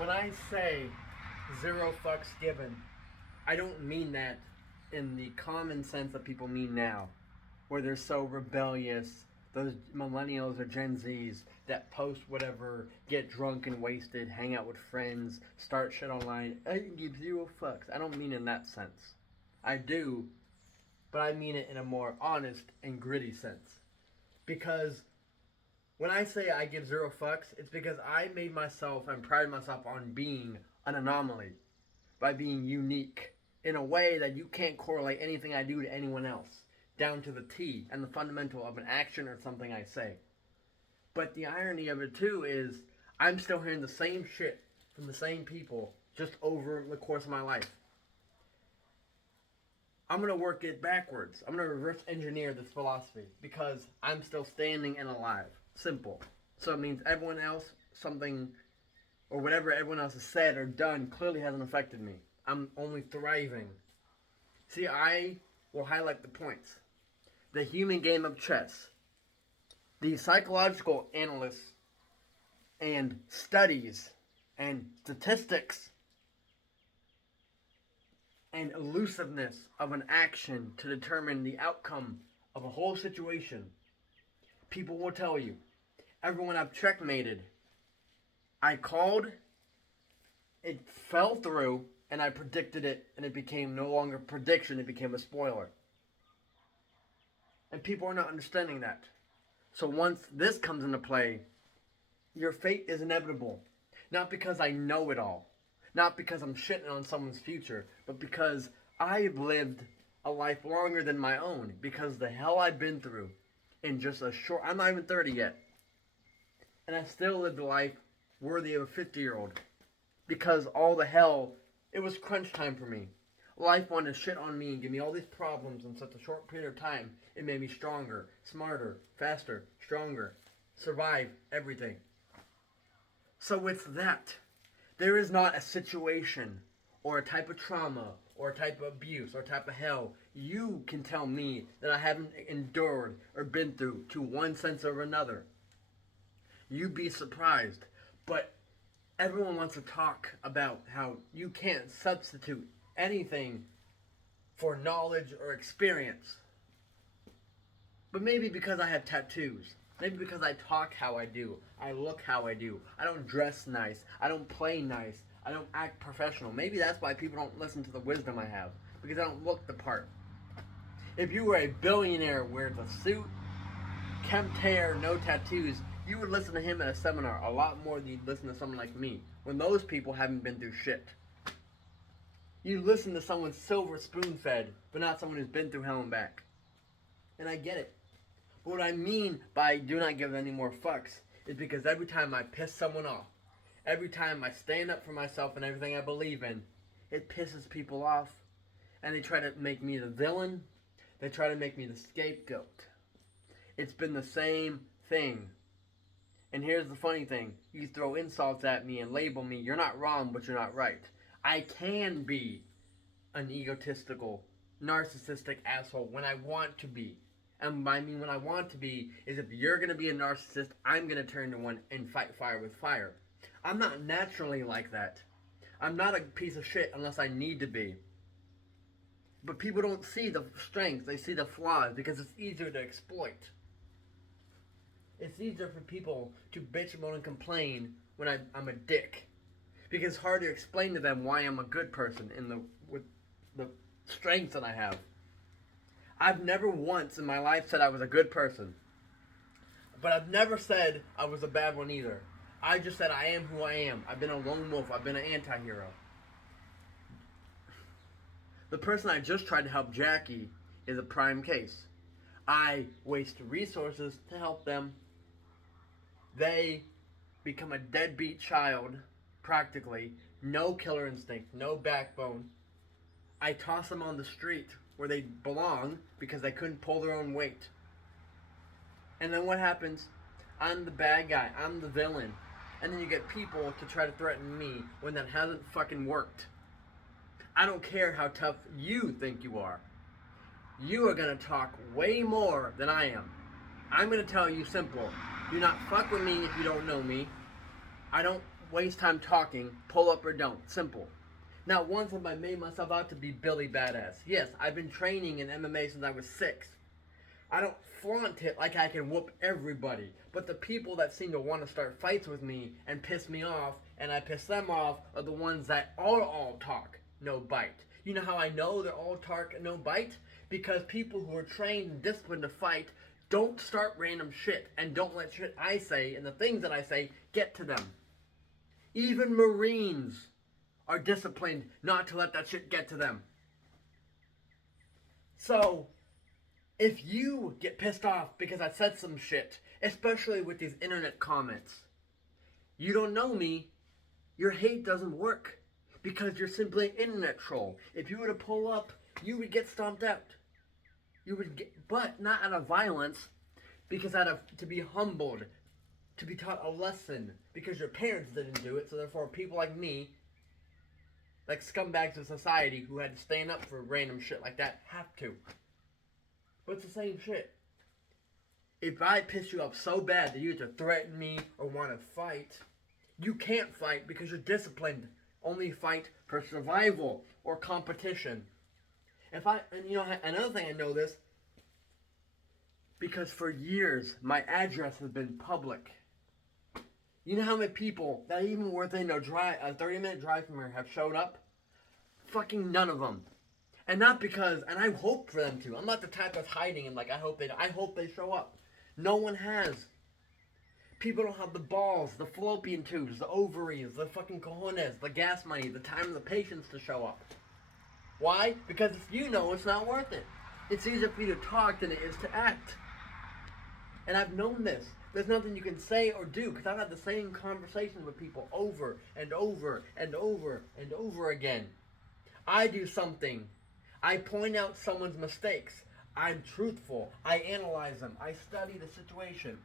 When I say zero fucks given, I don't mean that in the common sense that people mean now, where they're so rebellious. Those millennials or Gen Zs that post whatever, get drunk and wasted, hang out with friends, start shit online. I give zero fucks. I don't mean in that sense. I do, but I mean it in a more honest and gritty sense. Because when I say I give zero fucks, it's because I made myself and prided myself on being an anomaly by being unique in a way that you can't correlate anything I do to anyone else, down to the T and the fundamental of an action or something I say. But the irony of it too is I'm still hearing the same shit from the same people just over the course of my life. I'm going to work it backwards. I'm going to reverse engineer this philosophy because I'm still standing and alive. Simple. So it means everyone else, something, or whatever everyone else has said or done clearly hasn't affected me. I'm only thriving. See, I will highlight the points. The human game of chess. The psychological analysts and studies and statistics and elusiveness of an action to determine the outcome of a whole situation. People will tell you, everyone I've checkmated, I called, it fell through, and I predicted it, and it became no longer prediction, it became a spoiler. And people are not understanding that. So once this comes into play, your fate is inevitable. Not because I know it all. Not because I'm shitting on someone's future. But because I've lived a life longer than my own. Because the hell I've been through in just a short... I'm not even 30 yet. And I still lived a life worthy of a 50-year-old. Because all the hell... It was crunch time for me. Life wanted to shit on me and give me all these problems in such a short period of time. It made me stronger, smarter, faster, stronger. Survive everything. So it's that. There is not a situation or a type of trauma or a type of abuse or a type of hell you can tell me that I haven't endured or been through to one sense or another. You'd be surprised. But everyone wants to talk about how you can't substitute anything for knowledge or experience. But maybe because I have tattoos. Maybe because I talk how I do. I look how I do. I don't dress nice. I don't play nice. I don't act professional. Maybe that's why people don't listen to the wisdom I have. Because I don't look the part. If you were a billionaire wearing a suit, kempt hair, no tattoos, you would listen to him at a seminar a lot more than you'd listen to someone like me. When those people haven't been through shit. You listen to someone silver spoon fed, but not someone who's been through hell and back. And I get it. But what I mean by do not give any more fucks is because every time I piss someone off, every time I stand up for myself and everything I believe in, it pisses people off. And they try to make me the villain. They try to make me the scapegoat. It's been the same thing. And here's the funny thing. You throw insults at me and label me. You're not wrong, but you're not right. I can be an egotistical, narcissistic asshole when I want to be. And I mean when I want to be is if you're going to be a narcissist, I'm going to turn to one and fight fire with fire. I'm not naturally like that. I'm not a piece of shit unless I need to be. But people don't see the strengths, they see the flaws because it's easier to exploit. It's easier for people to bitch, moan, and complain when I'm a dick. Because it's hard to explain to them why I'm a good person with the strengths that I have. I've never once in my life said I was a good person. But I've never said I was a bad one either. I just said I am who I am. I've been a lone wolf. I've been an anti-hero. The person I just tried to help, Jackie, is a prime case. I waste resources to help them. They become a deadbeat child, practically. No killer instinct, no backbone. I toss them on the street where they belong because they couldn't pull their own weight. And then what happens? I'm the bad guy. I'm the villain. And then you get people to try to threaten me when that hasn't fucking worked. I don't care how tough you think you are. You are going to talk way more than I am. I'm going to tell you simple. Do not fuck with me if you don't know me. I don't waste time talking, pull up or don't. Simple. Not once have I made myself out to be Billy Badass. Yes, I've been training in MMA since I was 6. I don't flaunt it like I can whoop everybody. But the people that seem to want to start fights with me and piss me off, and I piss them off, are the ones that are all talk, no bite. You know how I know they're all talk, no bite? Because people who are trained and disciplined to fight don't start random shit and don't let shit I say and the things that I say get to them. Even Marines are disciplined not to let that shit get to them. So, if you get pissed off because I said some shit, especially with these internet comments, you don't know me, your hate doesn't work because you're simply an internet troll. If you were to pull up, you would get stomped out. You would get, but not out of violence, because out of to be humbled, to be taught a lesson, because your parents didn't do it, so therefore people like me, like scumbags of society who had to stand up for random shit like that, have to. But it's the same shit. If I piss you off so bad that you have to threaten me or want to fight, you can't fight because you're disciplined. Only fight for survival or competition. And another thing I know this, because for years my address has been public. You know how many people that even within a 30-minute drive from here have showed up? Fucking none of them. And not because, and I hope for them to. I'm not the type that's hiding and like, I hope they show up. No one has. People don't have the balls, the fallopian tubes, the ovaries, the fucking cojones, the gas money, the time and the patience to show up. Why? Because if you know it's not worth it. It's easier for you to talk than it is to act. And I've known this. There's nothing you can say or do because I've had the same conversation with people over and over and over and over again. I do something. I point out someone's mistakes. I'm truthful. I analyze them. I study the situation.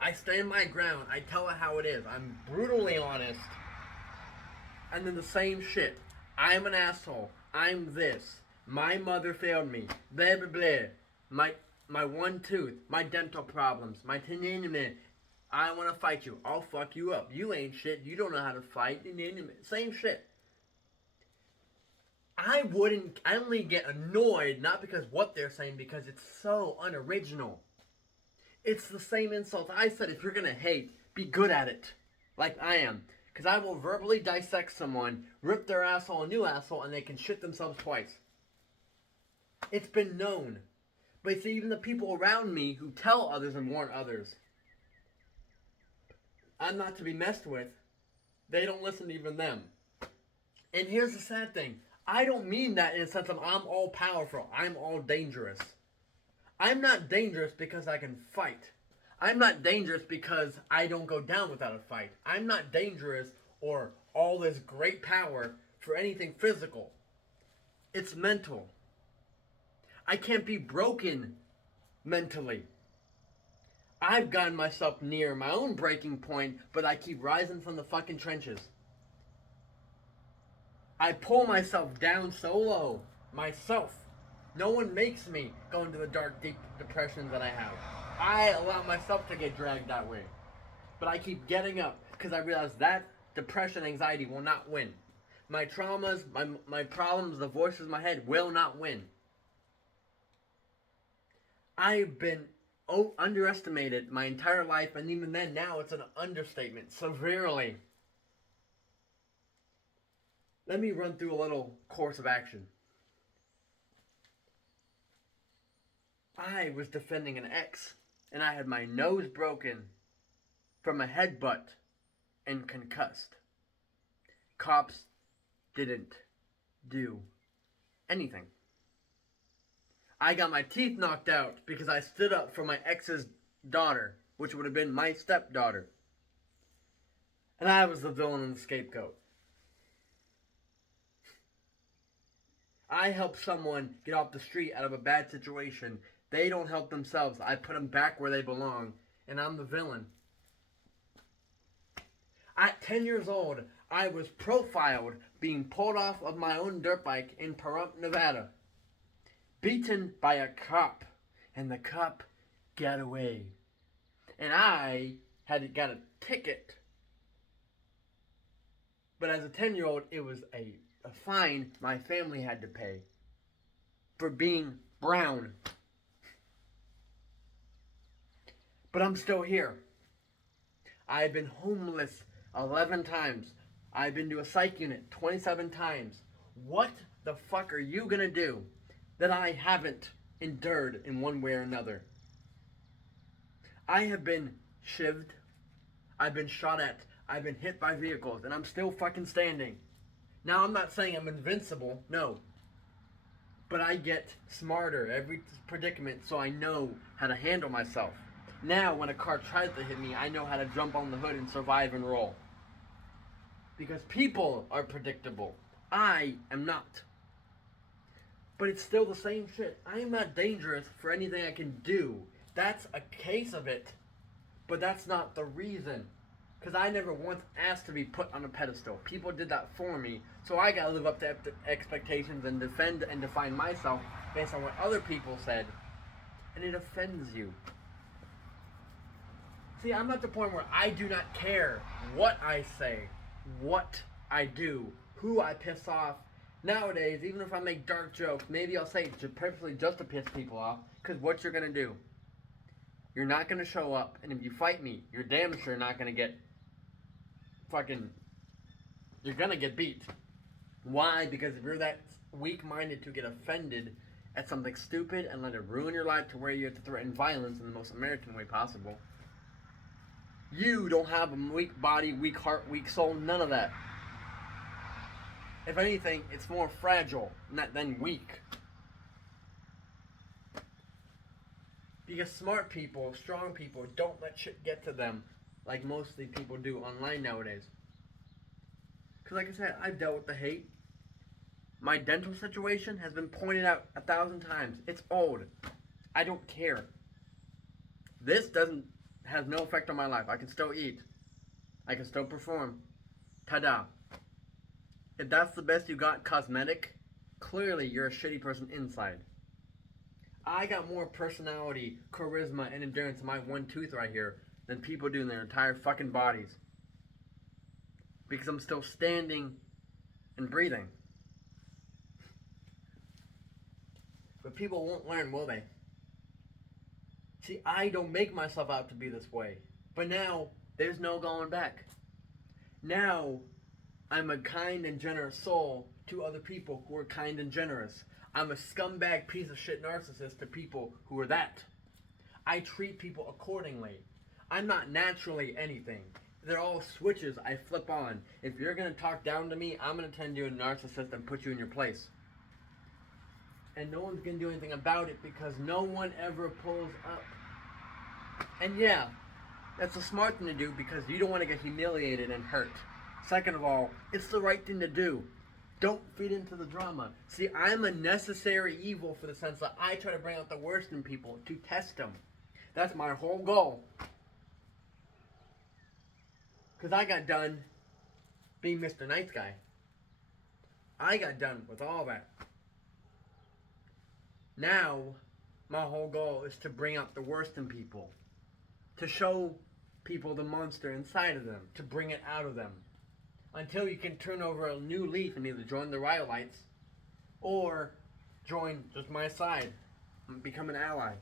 I stand my ground. I tell it how it is. I'm brutally honest. And then the same shit. I'm an asshole. I'm this. My mother failed me. Blah, blah, blah. My one tooth. My dental problems. My tinnitus. I want to fight you. I'll fuck you up. You ain't shit. You don't know how to fight. Same shit. I only get annoyed, not because what they're saying, because it's so unoriginal. It's the same insult I said. If you're going to hate, be good at it. Like I am. Because I will verbally dissect someone, rip their asshole a new asshole, and they can shit themselves twice. It's been known. But it's even the people around me who tell others and warn others. I'm not to be messed with. They don't listen to even them. And here's the sad thing. I don't mean that in a sense of I'm all powerful. I'm all dangerous. I'm not dangerous because I can fight. I'm not dangerous because I don't go down without a fight. I'm not dangerous or all this great power for anything physical. It's mental. I can't be broken mentally. I've gotten myself near my own breaking point, but I keep rising from the fucking trenches. I pull myself down so low, myself. No one makes me go into the dark, deep depressions that I have. I allow myself to get dragged that way. But I keep getting up because I realize that depression, anxiety will not win. My traumas, my problems, the voices in my head will not win. I've been underestimated my entire life, and even then, now it's an understatement, severely. Let me run through a little course of action. I was defending an ex, and I had my nose broken from a headbutt and concussed. Cops didn't do anything. I got my teeth knocked out because I stood up for my ex's daughter, which would have been my stepdaughter. And I was the villain and the scapegoat. I help someone get off the street out of a bad situation. They don't help themselves. I put them back where they belong, and I'm the villain. At 10 years old, I was profiled being pulled off of my own dirt bike in Pahrump, Nevada. Beaten by a cop, and the cop got away. And I had got a ticket But as a 10-year-old, it was a fine my family had to pay for being brown. But I'm still here. I've been homeless 11 times. I've been to a psych unit 27 times. What the fuck are you gonna do that I haven't endured in one way or another? I have been shivved. I've been shot at. I've been hit by vehicles, and I'm still fucking standing. Now, I'm not saying I'm invincible, no. But I get smarter every predicament, so I know how to handle myself. Now, when a car tries to hit me, I know how to jump on the hood and survive and roll. Because people are predictable. I am not. But it's still the same shit. I am not dangerous for anything I can do. That's a case of it. But that's not the reason. Because I never once asked to be put on a pedestal. People did that for me. So I gotta live up to expectations and defend and define myself based on what other people said. And it offends you. See, I'm at the point where I do not care what I say, what I do, who I piss off. Nowadays, even if I make dark jokes, maybe I'll say it purposely just to piss people off. Because what you're going to do, you're not going to show up. And if you fight me, you're damn sure not going to get fucking, you're going to get beat. Why? Because if you're that weak-minded to get offended at something stupid and let it ruin your life to where you have to threaten violence in the most American way possible, you don't have a weak body, weak heart, weak soul, none of that. If anything, it's more fragile than weak. Because smart people, strong people, don't let shit get to them like mostly people do online nowadays. Because like I said, I've dealt with the hate. My dental situation has been pointed out 1,000 times. It's old. I don't care. This has no effect on my life. I can still eat. I can still perform. Ta-da. If that's the best you got, cosmetic, clearly you're a shitty person inside. I got more personality, charisma, and endurance in my one tooth right here than people do in their entire fucking bodies. Because I'm still standing and breathing. But people won't learn, will they? See, I don't make myself out to be this way. But now, there's no going back. Now, I'm a kind and generous soul to other people who are kind and generous. I'm a scumbag piece of shit narcissist to people who are that. I treat people accordingly. I'm not naturally anything. They're all switches I flip on. If you're going to talk down to me, I'm going to turn you a narcissist and put you in your place. And no one's going to do anything about it because no one ever pulls up. And yeah, that's a smart thing to do because you don't want to get humiliated and hurt. Second of all, it's the right thing to do. Don't feed into the drama. See, I'm a necessary evil for the sense that I try to bring out the worst in people to test them. That's my whole goal. Because I got done being Mr. Nice Guy. I got done with all that. Now, my whole goal is to bring out the worst in people. To show people the monster inside of them. To bring it out of them. Until you can turn over a new leaf and either join the Rhyolites or join just my side and become an ally.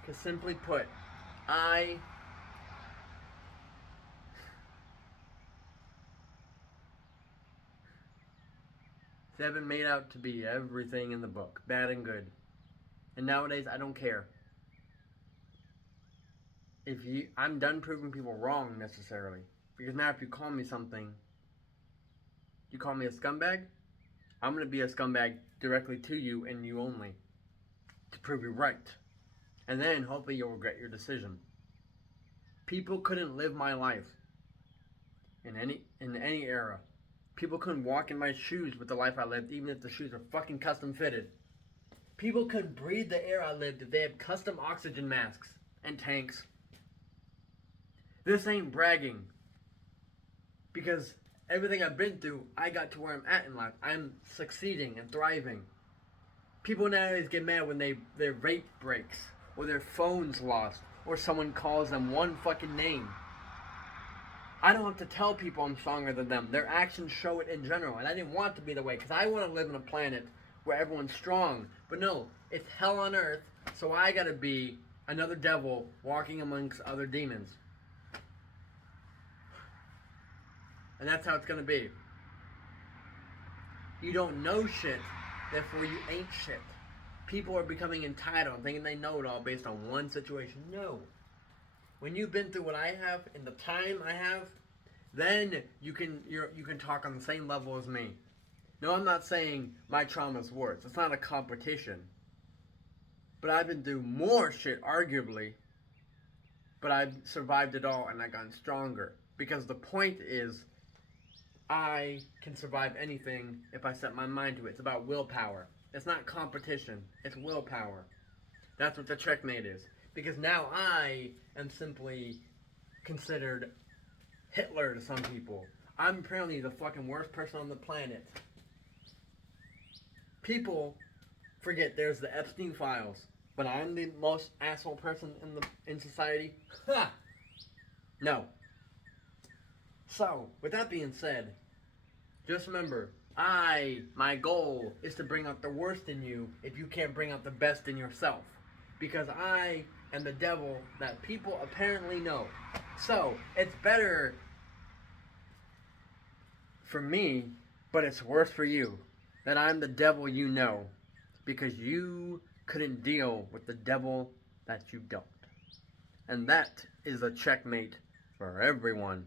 Because simply put, I have been made out to be everything in the book, bad and good. And nowadays, I don't care. I'm done proving people wrong necessarily. Because now if you call me something, you call me a scumbag, I'm going to be a scumbag directly to you and you only. To prove you right. And then hopefully you'll regret your decision. People couldn't live my life in any era. People couldn't walk in my shoes with the life I lived, even if the shoes were fucking custom fitted. People couldn't breathe the air I lived if they had custom oxygen masks and tanks. This ain't bragging. Because everything I've been through, I got to where I'm at in life. I'm succeeding and thriving. People nowadays get mad when their vape breaks, or their phone's lost, or someone calls them one fucking name. I don't have to tell people I'm stronger than them. Their actions show it in general. And I didn't want it to be the way, because I want to live on a planet where everyone's strong. But no, it's hell on earth, so I gotta be another devil walking amongst other demons. And that's how it's gonna be. You don't know shit, therefore you ain't shit. People are becoming entitled, thinking they know it all based on one situation. No. When you've been through what I have in the time I have, then you can talk on the same level as me. No, I'm not saying my trauma's worse. It's not a competition. But I've been through more shit, arguably. But I've survived it all and I've gotten stronger. Because the point is, I can survive anything if I set my mind to it. It's about willpower. It's not competition. It's willpower. That's what the checkmate is. Because now I am simply considered Hitler to some people. I'm apparently the fucking worst person on the planet. People forget there's the Epstein files, but I'm the most asshole person in society. Ha! No. So, with that being said, just remember, my goal is to bring out the worst in you if you can't bring out the best in yourself. Because I am the devil that people apparently know. So, it's better for me, but it's worse for you, that I'm the devil you know. Because you couldn't deal with the devil that you don't. And that is a checkmate for everyone.